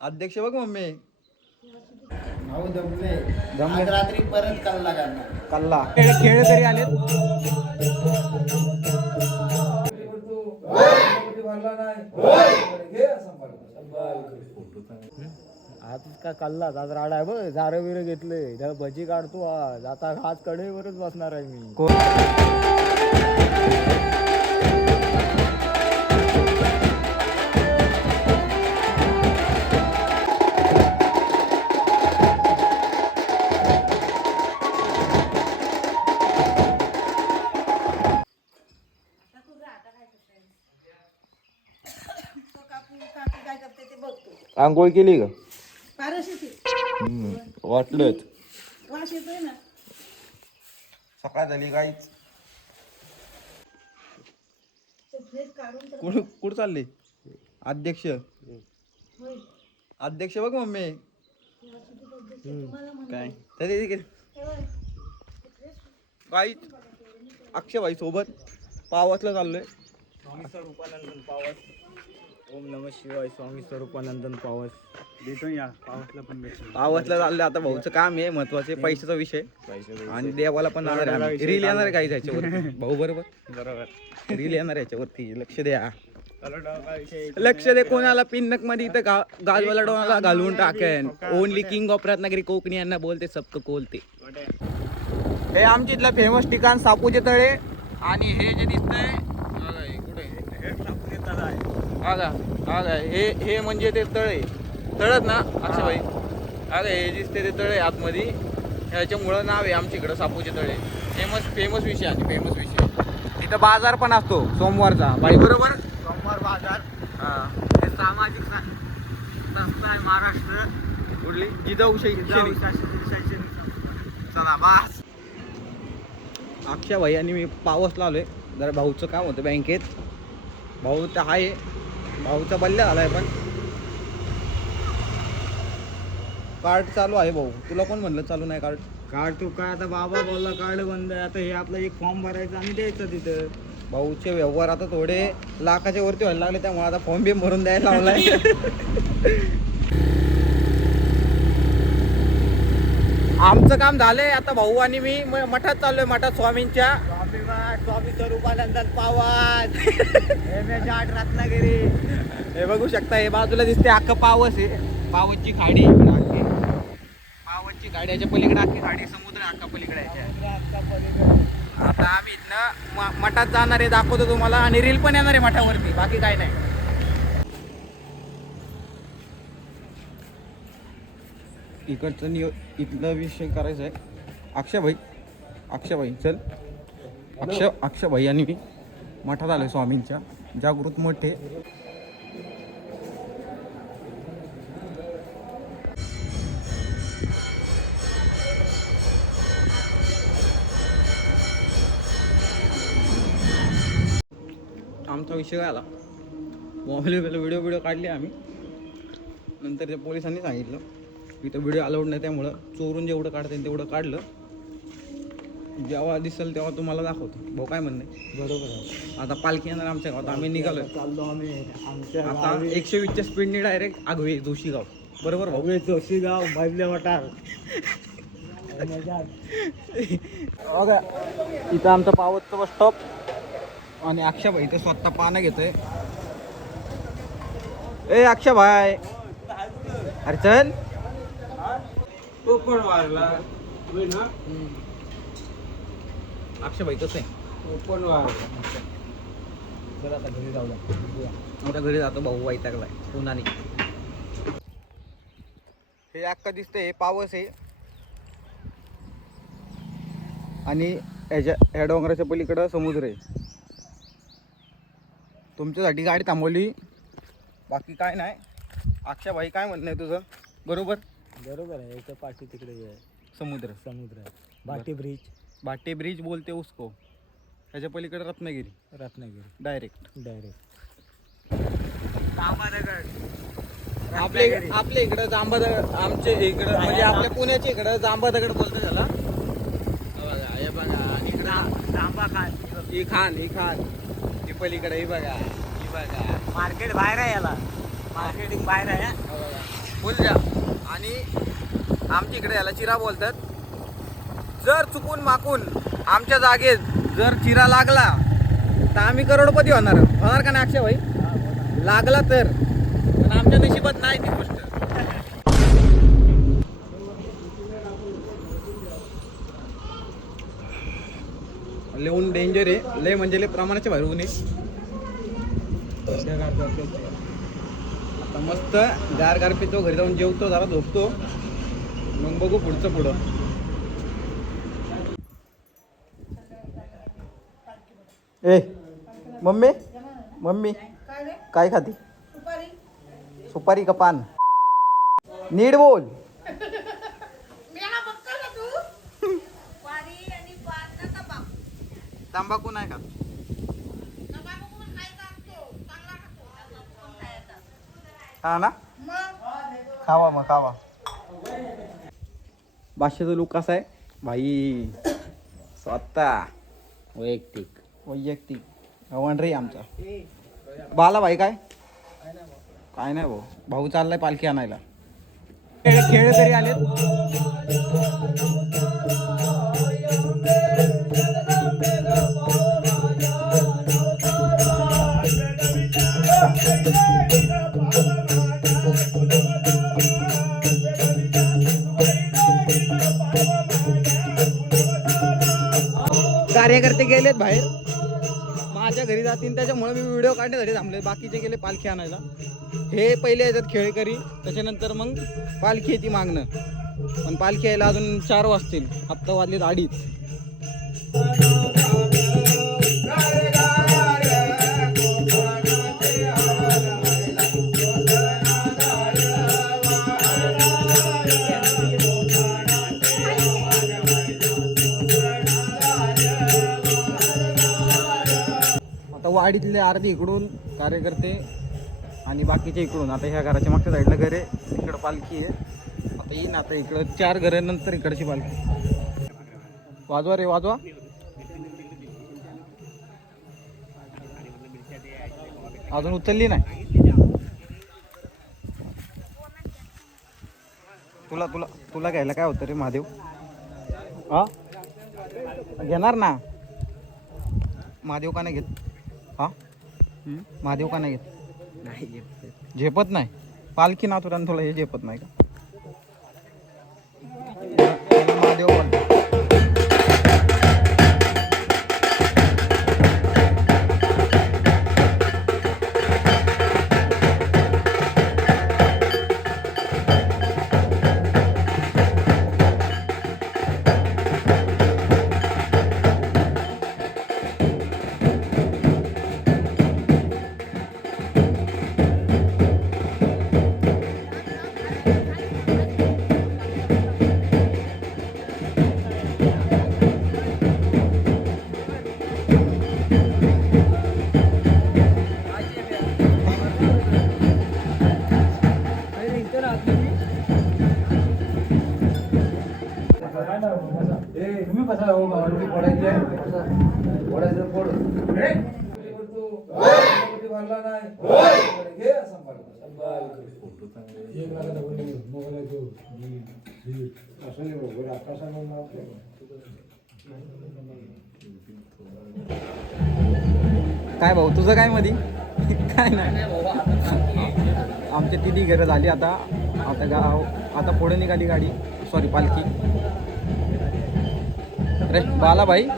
अध्यक्ष बघ मम्मी भाऊ दमले दमले. आज रात्री परत कल्ला करणार. कल्ला खेळ तरी आलेत. आज का कल्ला आज राडा आहे बघ. झारं बिरं घेतले भजी काढतो आज. आता आज कडेवरच बसणार आहे मी. आंघोळ केली का? पारशीची वाटलंच वास येतोय ना. सकाळ झाली काहीच. फ्रेश काढून तर कुठं चालले अध्यक्ष? अध्यक्ष बघ मम्मी काय काहीच. अक्षयभाई सोबत पावसला चाललोय. स्वामी स्वरूपानंदन पावस. ओम नमः शिवाय. स्वामी स्वरूपानंदन पावस. भेटून या पावसला पण भेटून. पावसला चाललोय. आता भाऊचं काम आहे महत्वाचे, पैशाचा विषय. आणि देवाला पण येणार आहे. रील येणार आहे काही त्याच्यावरती भाऊ बरोबर. रील येणार याच्यावरती. लक्ष द्या. लक्ष दे. कोणाला पिन्नक मध्ये इथं गालवाला डोनाला घालून टाकेन. Only king of Ratnagiri Konkani यांना बोलते सबक कोलते. हे आमच्या इथलं फेमस ठिकाण सापूचे तळे. आणि हे जे दिसतंय हे म्हणजे ते तळे. तळत ना अक्षयभाई? अरे हे दिसते ते तळे आतमध्ये. ह्याच्यामुळं नाव आहे आमच्या इकडं सापूचे तळे. फेमस विषय आहे. फेमस विषय. इथं बाजार पण असतो सोमवारचा बाई बरोबर. सोमवार बाजार. हा हे सामाजिक संस्था आहे महाराष्ट्र. कुठली? जिजाऊ शैक्षणिक. चला बास. अक्षयभाई आणि मी पावसला आलोय. जरा भाऊचं काम होतं बँकेत. भाऊ तर आहे. भाऊचा बल्ल्या झालाय पण कार्ड चालू आहे. भाऊ तुला कोण म्हणलं चालू नाही कार्ड? कार्ड तू काय आता बाबा बोलला कार्ड बंद आहे. आता हे आपलं एक फॉर्म भरायचा आणि द्यायचं तिथं. भाऊचे व्यवहार आता थोडे लाखाच्या वरती व्हायला लागले. त्यामुळे आता फॉर्म बिम भरून द्यायला लावलाय. आमचं काम झालंय. आता भाऊ आणि मी मठात चाललोय. मठात स्वामींच्या. स्वामी स्वरूपानंदन पावस. M.H. रत्नागिरी. हे बघू शकता. हे बाजूला दिसते अख्खं पावस आहे. पावसची खाडी इकडं अख्खी. पावसची खाडी याच्या पलीकडे अख्खी खाडी. समुद्र अख्खा पलीकडे याच्या. आता आम्ही इथनं मठात जाणार आहे. दाखवतो तुम्हाला. आणि रील पण येणार आहे मठावरती. बाकी काय नाही. इकडचं इथलं विषय करायचा आहे. अक्षयभाई चल. अक्षयभाई आणि मी मठात आलोय स्वामींच्या. जागृत मोठे. आमचा विषय काय आला, मोबाईल व्हिडिओ काढले आम्ही. नंतर त्या पोलिसांनी सांगितलं इथं व्हिडिओ अलाउड नाही. त्यामुळं चोरून जेवढं काढता येईल तेवढं काढलं. जेव्हा दिसेल तेव्हा तुम्हाला दाखवतो. भाऊ काय म्हणणं आहे? बरोबर आहे. आता पालखी येणार आमच्या गावात. आम्ही निघालोय. चाललो आम्ही आमच्या आता 120च्या स्पीडने डायरेक्ट आगवे जोशीगाव. बरोबर भाऊ? जोशीगाव मैबले वटार. बघा इथं आमचा पावसचा बस स्टॉप. आणि अक्षयभाई इथं स्वतः पानं घेतोय. ए अक्षयभाई अरे चल. पण वारला अक्षयभाई कसं आहे? पण वारला. चल आता घरी जाऊया. आता घरी जातो. भाऊ वैतागलाय पुन्हाने. हे अख्खा दिसतंय. हे पावस आहे. आणि ह्या डोंगराच्या पलीकडं समुद्र आहे. तुमच्यासाठी गाडी थांबवली. बाकी काय नाही. अक्षयभाई काय म्हणणं आहे तुझं? बरोबर बरोबर आहे. एका पाठी तिकडे आहे समुद्र. समुद्र आहे. बाटी ब्रिज. बाटे ब्रिज बोलते उसको. ह्याच्या पलीकडे रत्नागिरी डायरेक्ट. आपल्या इकडं जांबा दगड. आमच्या इकडं म्हणजे आपल्या पुण्याच्या इकडं जांबा दगड बोलतो त्याला. हे बघा. आणि इकडं जांबा खान. ही खान ही पलीकडे. ही बघा मार्केट बाहेर आहे. याला मार्केटिंग बाहेर आहे. फुल द्या. आणि आमच्या इकडे याला चिरा बोलतात. जर चुकून माकून आमच्या जागेत जर चिरा लागला तर आम्ही करोडपती होणार का नाही अक्षय भाई? लागला तर, पण आमच्या नशिबात नाही ती गोष्ट. लय ऊन डेंजर आहे, लय म्हणजे लय प्रमाणाच्या बाहेर ऊन आहे. आता मस्त गार गार पितो, घरी जाऊन जेवतो, जरा झोपतो, मग बघू पुढचं पुढं. ए मम्मी मम्मी काय रे काय खाती? सुपारी सुपारी का पान? नीट बोल. मी हा बघतो ना तू सुपारी आणि पान ना तंबाखू. तंबाखू नाही खात. तंबाखू पण खायचा असतो, चांगला खातो. तंबाखू पण खायचा. हा ना, मग खावा मग खावा. भाषेचा लुक कसा आहे भाई? स्वतः वैयक्तिक हवण रे आमचा बाला भाई. काय काय नाही भाऊ, भाऊ चाललाय पालखी आणायला. खेळ तरी आलेत. कार्यकर्ते गेलेत बाहेर, माझ्या घरी जातील, त्याच्यामुळे मी व्हिडिओ काढण्यासाठी थांबले. बाकीचे गेले पालखी आणायला. हे पहिले येतात खेळकरी, त्याच्यानंतर मग पालखी येते मागणं. पण पालखी यायला अजून 4 वाजतील. आत्ता वाजलेत 2:30. वाडीतले अर्धी इकडून कार्यकर्ते आणि बाकीचे इकडून. आता ह्या घराच्या मागच्या साईडला घर आहे, इकडं पालखी आहे. आता येईन, आता इकडं 4 घरानंतर इकडची पालखी. वाजवा रे वाजवा. अजून उचलली नाही. तुला तुला तुला घ्यायला काय होतं रे महादेव? हा घेणार ना. महादेव का नाही घेत? हा महादेव का नाही घेत? नाही झेपत नाही. पालखी ना तुला हे झेपत नाही का? महादेव बोलतो. काय भाऊ तुझं काय मधी? काय नाही आमची तिन्ही घरं झाली. आता आता गाव आता पुढे निघाली गाडी, सॉरी पालखी. रे बाला भाई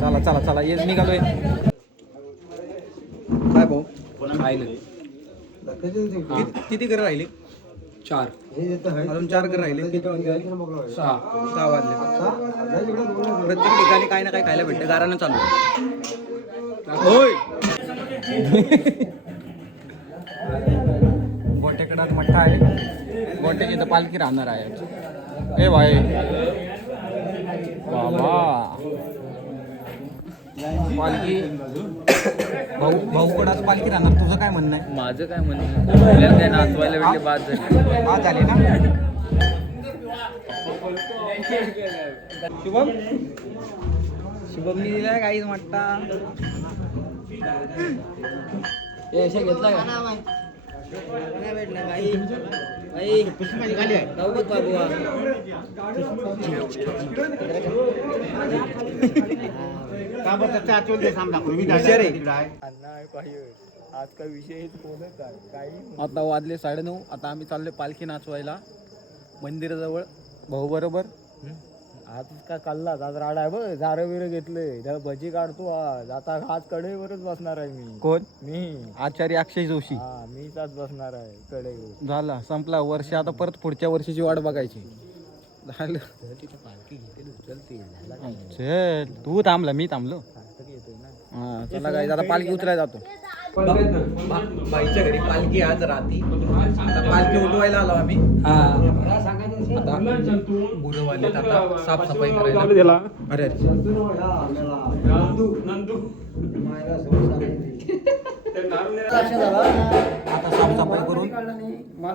चला चला चला ये निघालोय. काय भाऊ किती घरं राहिली? 4 अजून 4 घर राहिले. 6 वाजले. प्रत्येक ठिकाणी काही ना काही खायला भेटतं. गारानं चालू होय. गोट्याकडे मठ्ठा आहे. गोट्याची इथं पालखी राहणार आहे. ए भाई बाबा पालखी भाऊकडे पालखी राहणार. तुझं काय म्हणणं आहे? माझं काय म्हणणं, आपल्याला काय नाचवायला भेटले बाद झाली. आज झाली ना. शुभम शुभमनी दिलाय काहीच वाटता. घेतला आज का विषय बोलत आहे काही आता वाजले 9:30. आता आम्ही चाललोय पालखी नाचवायला मंदिराजवळ. भाऊ बरोबर. आज का कल्लाच आज राडा आहे बघ. झारं बिरं घेतले त्या भजी काढतो आज. आता आज कडेवरच बसणार आहे मी. कोण? मी आचार्य अक्षय जोशी. हा मीच आज बसणार आहे कडेवर. झाला संपला वर्ष. आता परत पुढच्या वर्षीची वाट बघायची. झालं. चल तू थांबला मी थांबलो. हा चला काय आता पालखी उचलायला जातो. बाईच्या घरी पालखी आज राहती. आता पालखी उठवायला आलो आम्ही. आता गुरुवाले आता साफसफाई करायला. अरे आता साफसफाई करून माल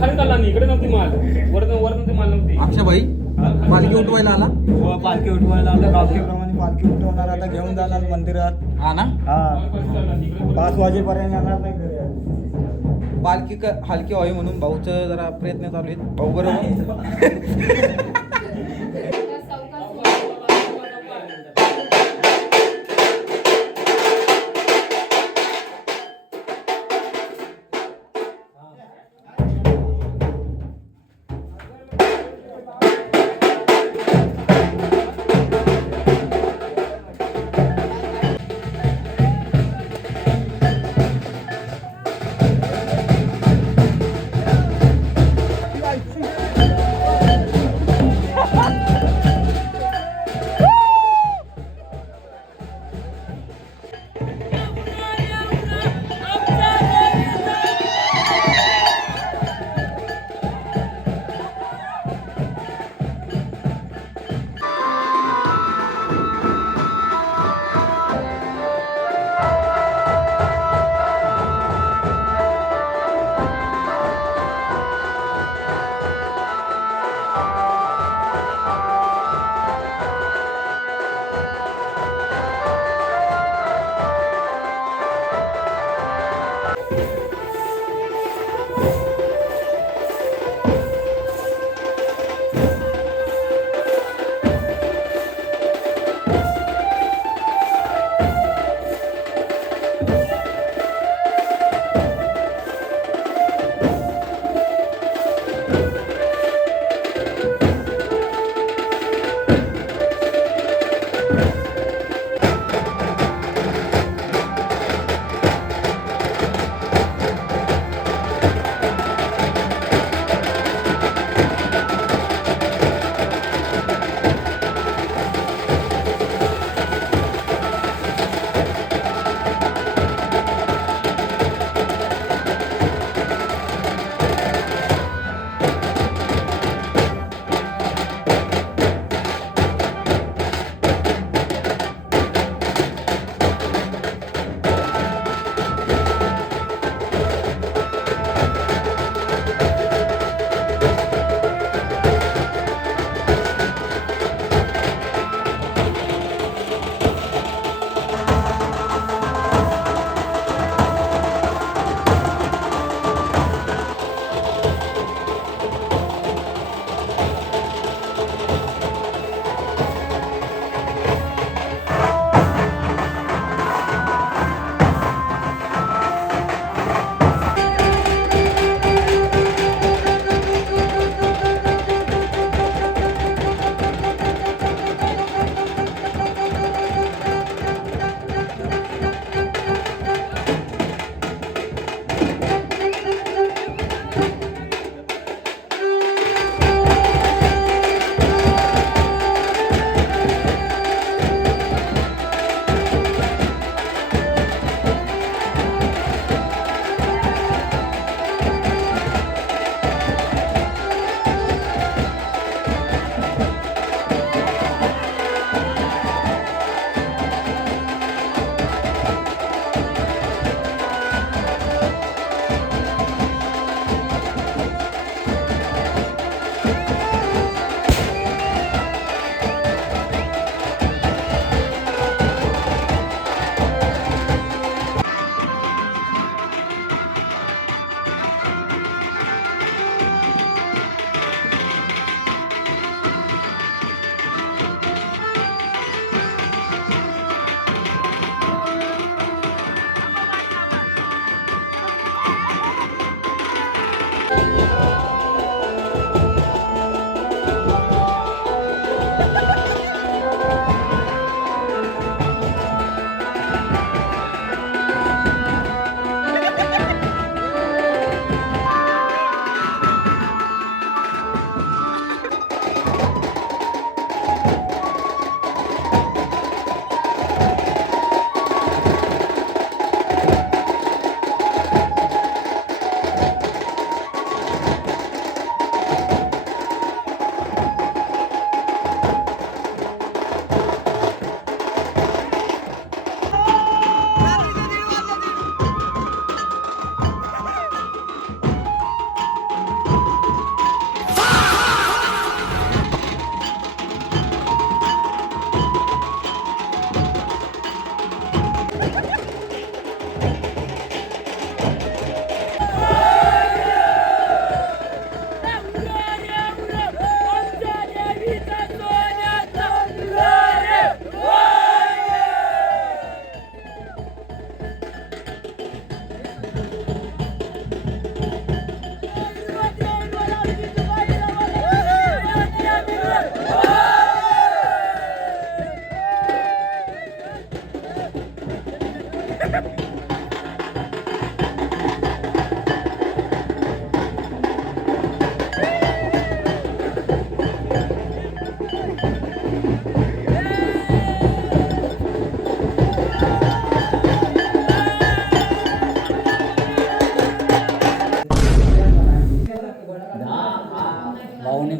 खाली चालला नाही. इकडे नव्हती माल. वर माल नव्हती. अक्षयभाई पालखी उठवायला आला. पालखी उठवायला आलं. गावकीप्रमाणे पालखी उठवणार. आता घेऊन जाणार मंदिरात. हा ना. हा 5 वाजेपर्यंत येणार नाही घरी. पालखी हलकी व्हावी म्हणून भाऊचं जरा प्रयत्न चालू आहेत. भाऊ बरोबर.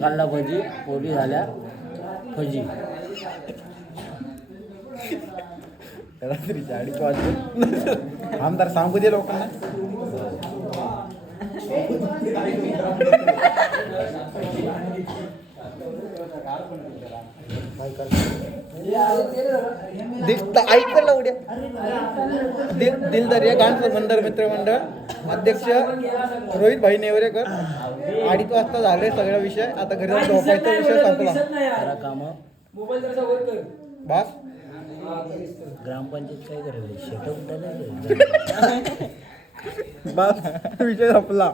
खाल्ला भजी, पोळी झाल्या भजी. रात्रीच्या 2:30 वाजले. आमदार सांगू दे लोकांना. ऐकलं उद्या दिलदार या गाणचं मंडळ मित्रमंडळ अध्यक्ष रोहित भाई नेवरेकर. 2:30 वाजता झाले सगळा विषय. आता घरी जाऊन झोपायचा विषय संपला. जरा कामं बस ग्रामपंचायत काय करायला शेत उठायला बस विषय संपला.